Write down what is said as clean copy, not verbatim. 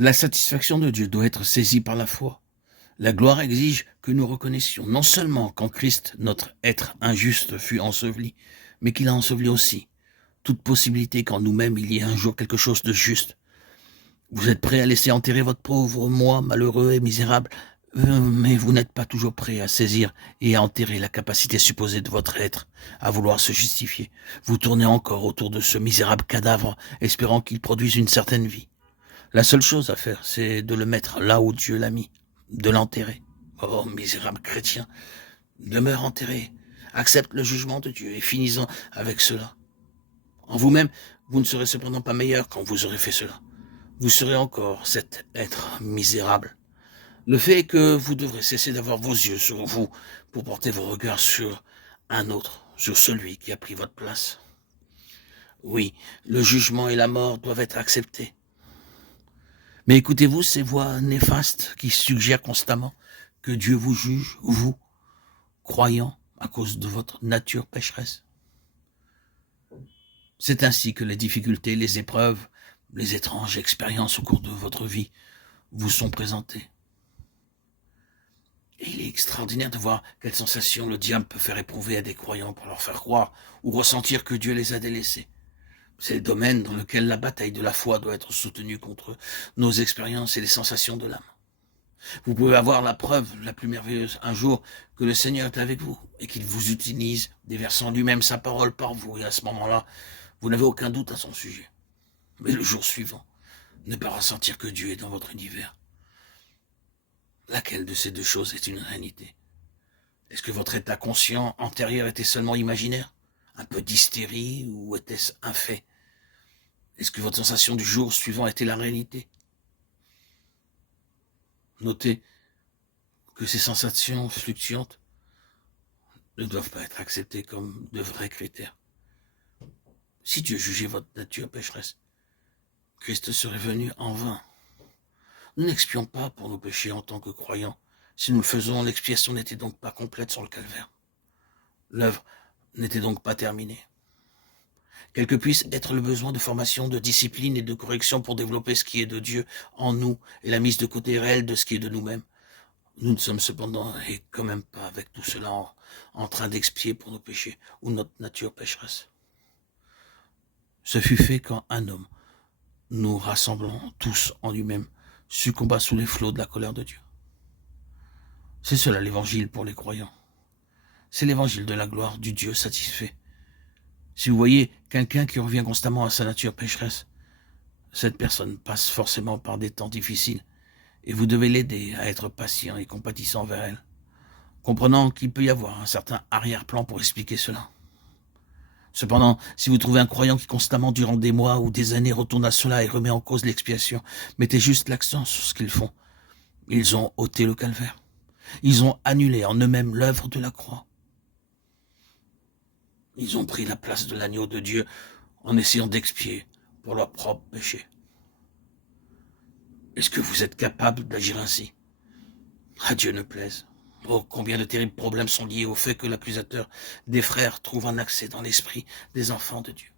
La satisfaction de Dieu doit être saisie par la foi. La gloire exige que nous reconnaissions non seulement qu'en Christ notre être injuste fut enseveli, mais qu'il a enseveli aussi toute possibilité qu'en nous-mêmes il y ait un jour quelque chose de juste. Vous êtes prêt à laisser enterrer votre pauvre moi, malheureux et misérable, mais vous n'êtes pas toujours prêt à saisir et à enterrer la capacité supposée de votre être à vouloir se justifier. Vous tournez encore autour de ce misérable cadavre, espérant qu'il produise une certaine vie. La seule chose à faire, c'est de le mettre là où Dieu l'a mis, de l'enterrer. Oh, misérable chrétien, demeure enterré, accepte le jugement de Dieu et finissons avec cela. En vous-même, vous ne serez cependant pas meilleur quand vous aurez fait cela. Vous serez encore cet être misérable. Le fait est que vous devrez cesser d'avoir vos yeux sur vous pour porter vos regards sur un autre, sur celui qui a pris votre place. Oui, le jugement et la mort doivent être acceptés. Mais écoutez-vous ces voix néfastes qui suggèrent constamment que Dieu vous juge, vous, croyant, à cause de votre nature pécheresse? C'est ainsi que les difficultés, les épreuves, les étranges expériences au cours de votre vie vous sont présentées. Et il est extraordinaire de voir quelle sensation le diable peut faire éprouver à des croyants pour leur faire croire ou ressentir que Dieu les a délaissés. C'est le domaine dans lequel la bataille de la foi doit être soutenue contre nos expériences et les sensations de l'âme. Vous pouvez avoir la preuve la plus merveilleuse un jour que le Seigneur est avec vous et qu'il vous utilise, déversant lui-même sa parole par vous. Et à ce moment-là, vous n'avez aucun doute à son sujet. Mais le jour suivant, ne pas ressentir que Dieu est dans votre univers. Laquelle de ces deux choses est une réalité? Est-ce que votre état conscient antérieur était seulement imaginaire? Un peu d'hystérie ou était-ce un fait? Est-ce que votre sensation du jour suivant était la réalité? Notez que ces sensations fluctuantes ne doivent pas être acceptées comme de vrais critères. Si Dieu jugeait votre nature pécheresse, Christ serait venu en vain. Nous n'expions pas pour nos péchés en tant que croyants. Si nous le faisons, l'expiation n'était donc pas complète sur le calvaire. L'œuvre n'était donc pas terminée. Quel que puisse être le besoin de formation, de discipline et de correction pour développer ce qui est de Dieu en nous et la mise de côté réelle de ce qui est de nous-mêmes, nous ne sommes cependant, et quand même pas avec tout cela, en train d'expier pour nos péchés ou notre nature pécheresse. Ce fut fait quand un homme, nous rassemblant tous en lui-même, succomba sous les flots de la colère de Dieu. C'est cela l'évangile pour les croyants. C'est l'évangile de la gloire du Dieu satisfait. Si vous voyez quelqu'un qui revient constamment à sa nature pécheresse, cette personne passe forcément par des temps difficiles et vous devez l'aider à être patient et compatissant vers elle, comprenant qu'il peut y avoir un certain arrière-plan pour expliquer cela. Cependant, si vous trouvez un croyant qui constamment, durant des mois ou des années, retourne à cela et remet en cause l'expiation, mettez juste l'accent sur ce qu'ils font. Ils ont ôté le calvaire. Ils ont annulé en eux-mêmes l'œuvre de la croix. Ils ont pris la place de l'agneau de Dieu en essayant d'expier pour leurs propres péchés. Est-ce que vous êtes capable d'agir ainsi? À Dieu ne plaise. Oh, combien de terribles problèmes sont liés au fait que l'accusateur des frères trouve un accès dans l'esprit des enfants de Dieu.